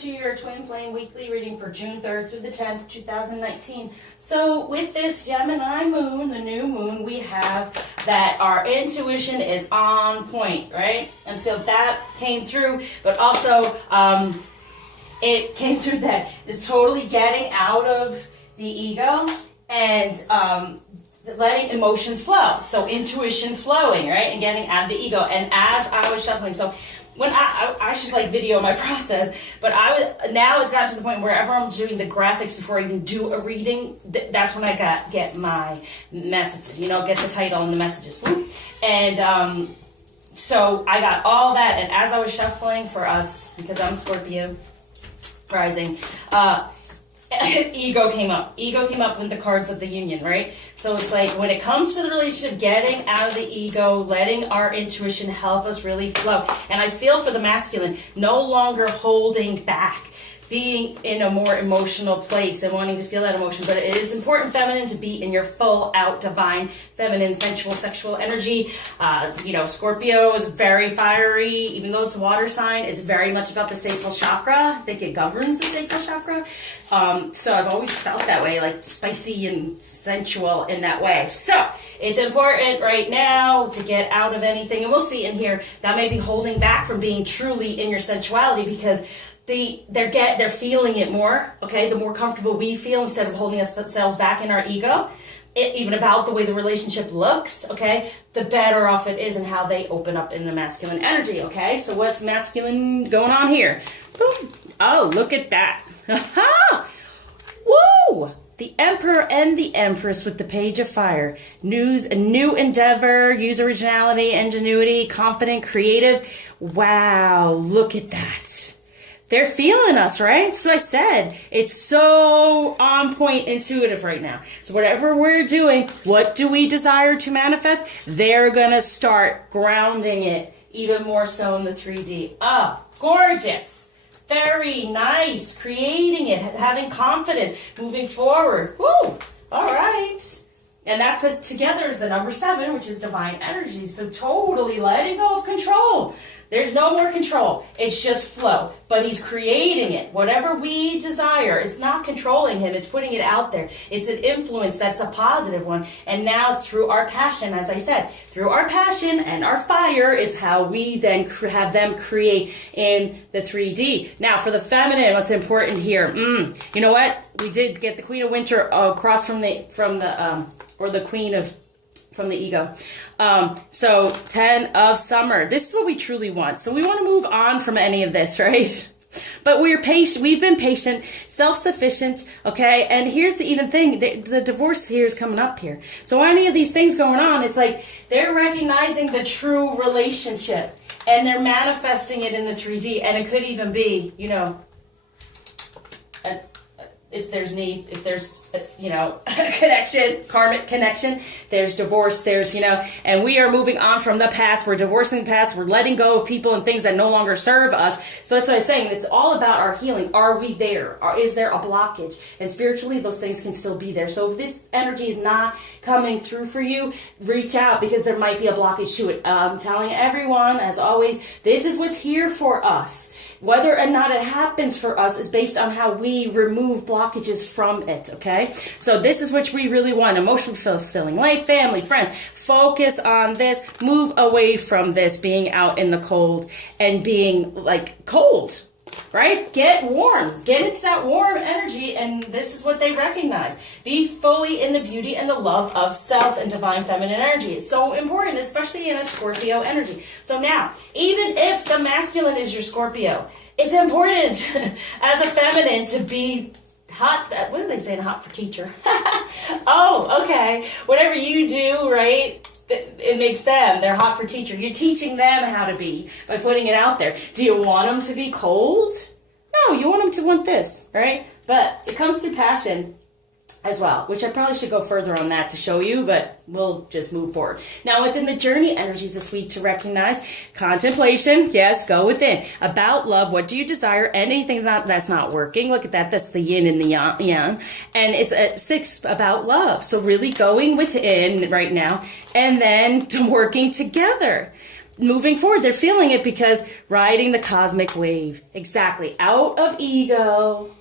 to your Twin Flame weekly reading for June 3rd through the 10th, 2019. So with this Gemini moon, the new moon, we have that our intuition is on point, right? And so that came through, but also it came through that is totally getting out of the ego and letting emotions flow. So intuition flowing, right? And getting out of the ego. And as I was shuffling, so when I should like video my process, but now it's gotten to the point wherever I'm doing the graphics before I even do a reading, that's when I get my messages, get the title and the messages. And so I got all that, and as I was shuffling for us, because I'm Scorpio rising, ego came up. Ego came up with the cards of the union, right? So it's like when it comes to the relationship, getting out of the ego, letting our intuition help us really flow. And I feel for the masculine, no longer holding back, being in a more emotional place and wanting to feel that emotion. But it is important, feminine, to be in your full out divine feminine sensual sexual energy. Scorpio is very fiery. Even though it's a water sign, it's very much about the sacral chakra. I think it governs the sacral chakra. So I've always felt that way, like spicy and sensual in that way. So it's important right now to get out of anything, and we'll see in here that may be holding back from being truly in your sensuality, because they're feeling it more, okay? The more comfortable we feel instead of holding ourselves back in our ego, even about the way the relationship looks, okay, the better off it is and how they open up in the masculine energy, okay? So what's masculine going on here? Boom. Oh, look at that. Woo! The Emperor and the Empress with the Page of Fire. A new endeavor, use originality, ingenuity, confident, creative. Wow, look at that. They're feeling us, right? So I said, it's so on point intuitive right now. So whatever we're doing, what do we desire to manifest? They're going to start grounding it even more so in the 3D. Oh, gorgeous. Very nice. Creating it, having confidence, moving forward. Woo! All right. And that's together is the number 7, which is divine energy. So totally letting go of control. There's no more control. It's just flow. But he's creating it. Whatever we desire, it's not controlling him. It's putting it out there. It's an influence that's a positive one. And now through our passion, as I said, through our passion and our fire is how we then have them create in the 3D. Now for the feminine, what's important here? You know what? We did get the Queen of Winter across from the Queen of from the ego. So 10 of Summer. This is what we truly want. So we want to move on from any of this, right? But we're patient. We've been patient, self-sufficient, okay? And here's the even thing. The divorce here is coming up here. So any of these things going on, it's like they're recognizing the true relationship and they're manifesting it in the 3D. And it could even be, if there's need, if there's, connection, karmic connection, there's divorce, there's, and we are moving on from the past. We're divorcing the past. We're letting go of people and things that no longer serve us. So that's what I'm saying. It's all about our healing. Are we there? Or is there a blockage? And spiritually, those things can still be there. So if this energy is not coming through for you, reach out, because there might be a blockage to it. I'm telling everyone, as always, this is what's here for us. Whether or not it happens for us is based on how we remove blockages from it, okay? So this is what we really want. Emotional fulfilling life, family, friends. Focus on this. Move away from this being out in the cold and being like cold, right? Get warm. Get into that warm energy, and this is what they recognize. Be fully in the beauty and the love of self and divine feminine energy. It's so important, especially in a Scorpio energy. So now, even if the masculine is your Scorpio, it's important as a feminine to be hot. What are they saying? Hot for teacher. Oh, okay. Whatever you do, right? It makes them, they're hot for teacher. You're teaching them how to be by putting it out there. Do you want them to be cold? No, you want them to want this, right? But it comes through passion as well, which I probably should go further on that to show you, but we'll just move forward. Now, within the journey energies this week to recognize contemplation, yes, go within. About love, what do you desire? Anything that's not working, look at that, that's the yin and the yang. And it's a 6 about love. So really going within right now and then working together. moving forward, they're feeling it because riding the cosmic wave. Exactly. Out of ego,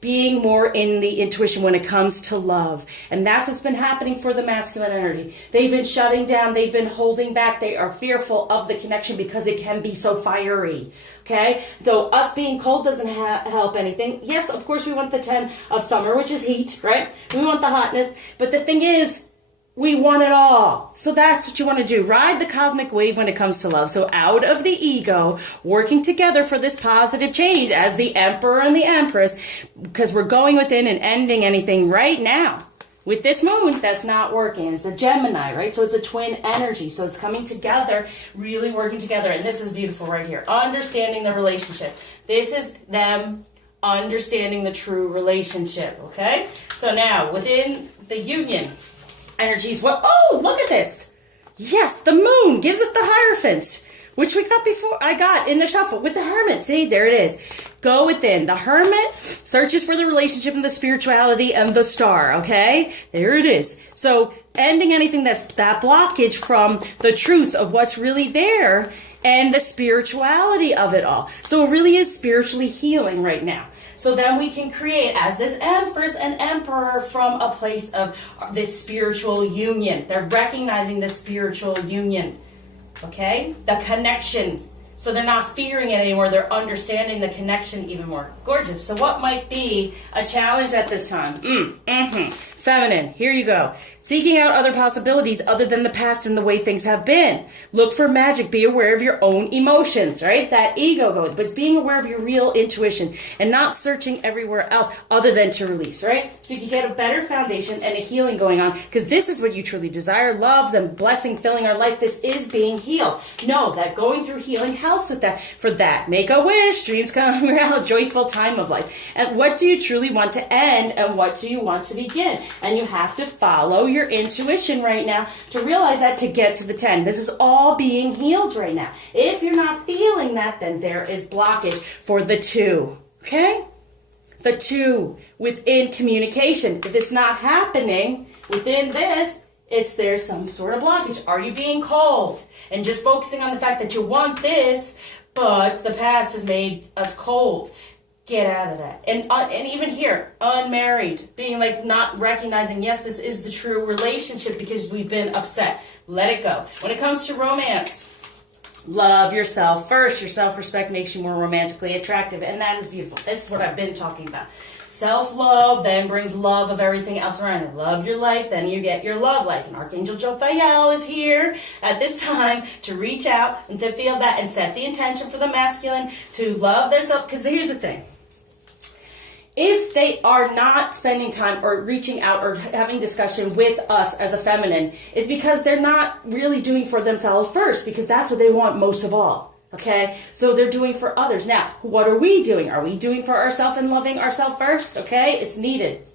being more in the intuition when it comes to love. And that's what's been happening for the masculine energy. They've been shutting down. They've been holding back. They are fearful of the connection because it can be so fiery. Okay? So us being cold doesn't help anything. Yes, of course, we want the 10 of summer, which is heat, right? We want the hotness. But the thing is, we want it all. So that's what you want to do. Ride the cosmic wave when it comes to love. So out of the ego, working together for this positive change as the Emperor and the Empress, because we're going within and ending anything right now. With this moon, that's not working. It's a Gemini, right? So it's a twin energy. So it's coming together, really working together. And this is beautiful right here. Understanding the relationship. This is them understanding the true relationship, okay? So now, within the union energies, oh, look at this. Yes, the moon gives us the Hierophant, which we got before. I got in the shuffle with the Hermit. See, there it is. Go within. The Hermit searches for the relationship and the spirituality and the star, okay? There it is. So ending anything that's that blockage from the truth of what's really there and the spirituality of it all. So it really is spiritually healing right now. So then we can create, as this Empress and Emperor, from a place of this spiritual union. They're recognizing the spiritual union, okay? The connection. So they're not fearing it anymore. They're understanding the connection even more. Gorgeous. So what might be a challenge at this time? Feminine, here you go. Seeking out other possibilities other than the past and the way things have been. Look for magic. Be aware of your own emotions, right? That ego going, but being aware of your real intuition and not searching everywhere else other than to release, right? So you can get a better foundation and a healing going on, because this is what you truly desire. Loves and blessing filling our life. This is being healed. Know that going through healing helps with that. For that, make a wish. Dreams come real. Joyful time of life. And what do you truly want to end, and what do you want to begin? And you have to follow your intuition right now to realize that, to get to the 10. This is all being healed right now. If you're not feeling that, then there is blockage for the 2. Okay? The 2 within communication. If it's not happening within this, there's some sort of blockage. Are you being cold? And just focusing on the fact that you want this, but the past has made us cold. Get out of that. And even here, unmarried, being like not recognizing, yes, this is the true relationship because we've been upset. Let it go. When it comes to romance, love yourself first. Your self-respect makes you more romantically attractive, and that is beautiful. This is what I've been talking about. Self-love then brings love of everything else around it. Love your life, then you get your love life. And Archangel Jophiel is here at this time to reach out and to feel that and set the intention for the masculine to love themselves. Because here's the thing. If they are not spending time or reaching out or having discussion with us as a feminine, it's because they're not really doing for themselves first, because that's what they want most of all. Okay? So they're doing for others. Now, what are we doing? Are we doing for ourselves and loving ourselves first? Okay? It's needed.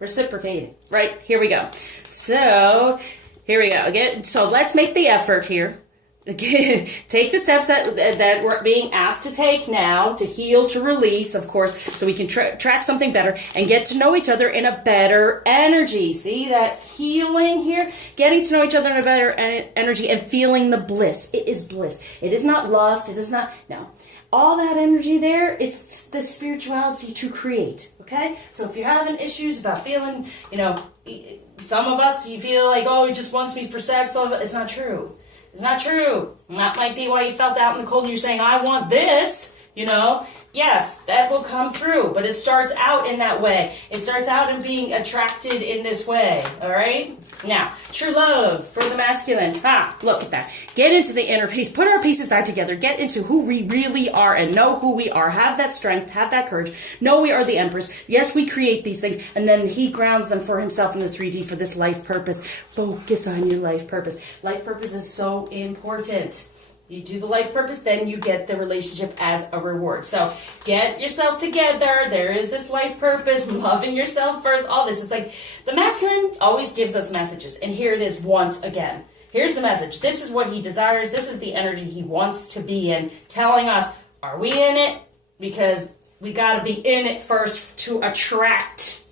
Reciprocating. Right? Here we go. So, here we go. Again, so let's make the effort here. Take the steps that we're being asked to take now to heal, to release, of course, so we can track something better and get to know each other in a better energy. See that healing here? Getting to know each other in a better energy and feeling the bliss. It is bliss. It is not lust. It is not, no. All that energy there, it's the spirituality to create, okay? So if you're having issues about feeling, some of us, you feel like, oh, he just wants me for sex, blah, blah, blah. It's not true. It's not true. And that might be why you felt out in the cold and you're saying, I want this, Yes, that will come through, but it starts out in that way. It starts out in being attracted in this way, all right? Now, true love for the masculine. Look at that. Get into the inner peace. Put our pieces back together. Get into who we really are and know who we are. Have that strength. Have that courage. Know we are the Empress. Yes, we create these things, and then he grounds them for himself in the 3D for this life purpose. Focus on your life purpose. Life purpose is so important. You do the life purpose, then you get the relationship as a reward. So get yourself together. There is this life purpose, loving yourself first, all this. It's like the masculine always gives us messages. And here it is once again. Here's the message. This is what he desires. This is the energy he wants to be in, telling us, are we in it? Because we got to be in it first to attract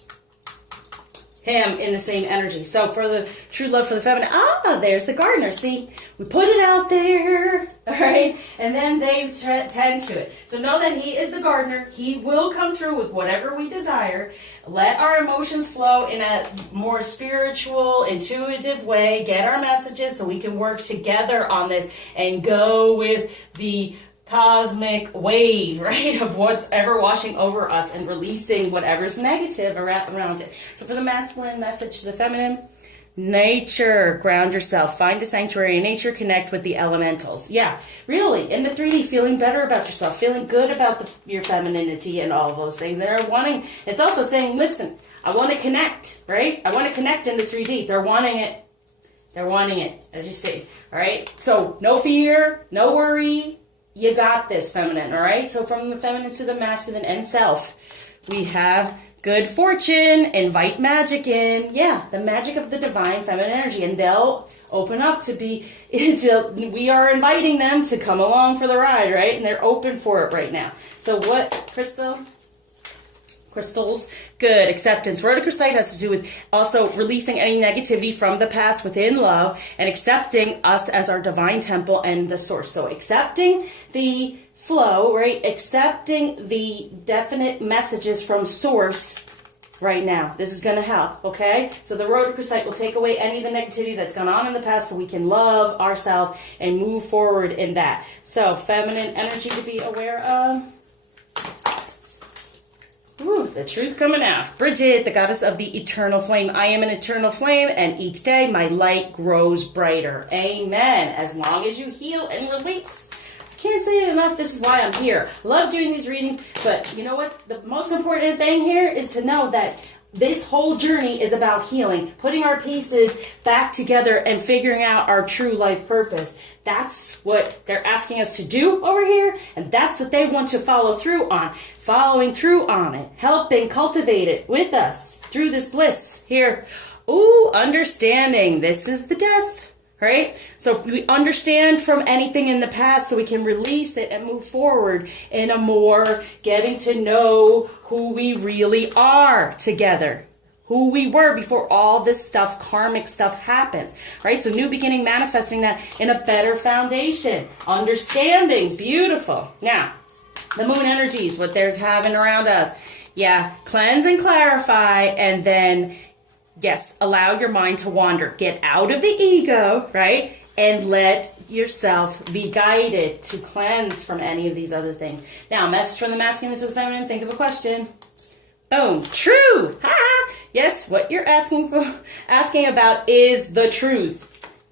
him in the same energy. So for the true love for the feminine, there's the gardener. See, we put it out there, all right, and then they tend to it. So know that he is the gardener. He will come through with whatever we desire. Let our emotions flow in a more spiritual, intuitive way. Get our messages so we can work together on this and go with the cosmic wave, right, of what's ever washing over us and releasing whatever's negative around it. So for the masculine message to the feminine, nature, ground yourself, find a sanctuary in nature, connect with the elementals. Yeah, really, in the 3D, feeling better about yourself, feeling good about your femininity and all of those things. They're wanting, it's also saying, listen, I want to connect, right? I want to connect in the 3D. They're wanting it. They're wanting it, as you see, all right? So no fear, no worry. You got this, feminine, all right? So from the feminine to the masculine and self, we have good fortune, invite magic in. Yeah, the magic of the divine feminine energy. And they'll open up to be, we are inviting them to come along for the ride, right? And they're open for it right now. So what, crystals, good. Acceptance. Rhodochrosite has to do with also releasing any negativity from the past within love and accepting us as our divine temple and the source. So accepting the flow, right? Accepting the definite messages from source right now. This is going to help, okay? So the rhodochrosite will take away any of the negativity that's gone on in the past so we can love ourselves and move forward in that. So feminine energy to be aware of. Ooh, the truth coming out. Bridget, the goddess of the eternal flame. I am an eternal flame, and each day my light grows brighter. Amen. As long as you heal and release. Can't say it enough. This is why I'm here. Love doing these readings, but you know what? The most important thing here is to know that this whole journey is about healing, putting our pieces back together and figuring out our true life purpose. That's what they're asking us to do over here, and that's what they want to follow through on. Following through on it, helping cultivate it with us through this bliss here. Ooh, understanding. This is the death, right? So if we understand from anything in the past so we can release it and move forward in a more getting to know who we really are together. Who we were before all this stuff, karmic stuff happens, right? So new beginning, manifesting that in a better foundation. Understanding, beautiful. Now, the moon energies, what they're having around us. Yeah, cleanse and clarify, and then, yes, allow your mind to wander. Get out of the ego, right? And let yourself be guided to cleanse from any of these other things. Now, message from the masculine to the feminine. Think of a question. Boom. True. Ha! Yes, what you're asking about is the truth.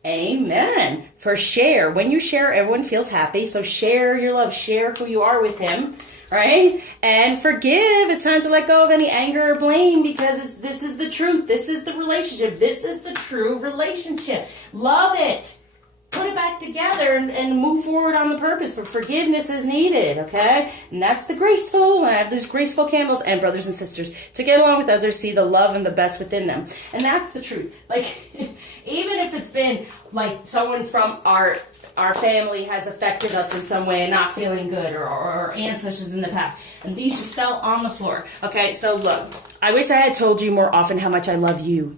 Amen. For share. When you share, everyone feels happy. So share your love. Share who you are with him. Right? And forgive. It's time to let go of any anger or blame because this is the truth. This is the relationship. This is the true relationship. Love it. Put it back together and move forward on the purpose. But forgiveness is needed, okay? And that's the graceful. I have these graceful candles and brothers and sisters to get along with others, see the love and the best within them. And that's the truth. Like, even if it's been like someone from our family has affected us in some way and not feeling good, or our ancestors in the past, and these just fell on the floor. Okay, so look, I wish I had told you more often how much I love you,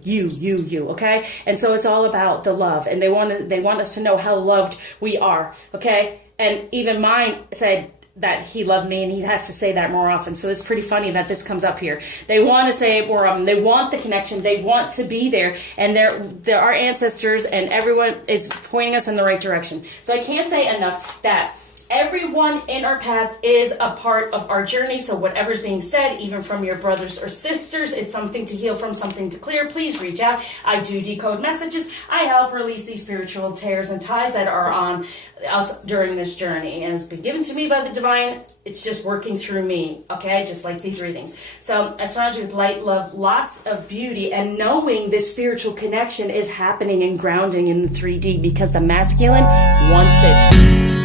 okay? And so it's all about the love, and they want us to know how loved we are, okay? And even mine said that he loved me, and he has to say that more often. So it's pretty funny that this comes up here. They want to say it more often. They want the connection. They want to be there. And there are ancestors, and everyone is pointing us in the right direction. So I can't say enough that everyone in our path is a part of our journey. So whatever's being said, even from your brothers or sisters, it's something to heal from, something to clear. Please reach out. I do decode messages. I help release these spiritual tears and ties that are on us during this journey. And it's been given to me by the divine. It's just working through me, okay? Just like these readings. So astrology with light, love, lots of beauty, and knowing this spiritual connection is happening and grounding in the 3D because the masculine wants it.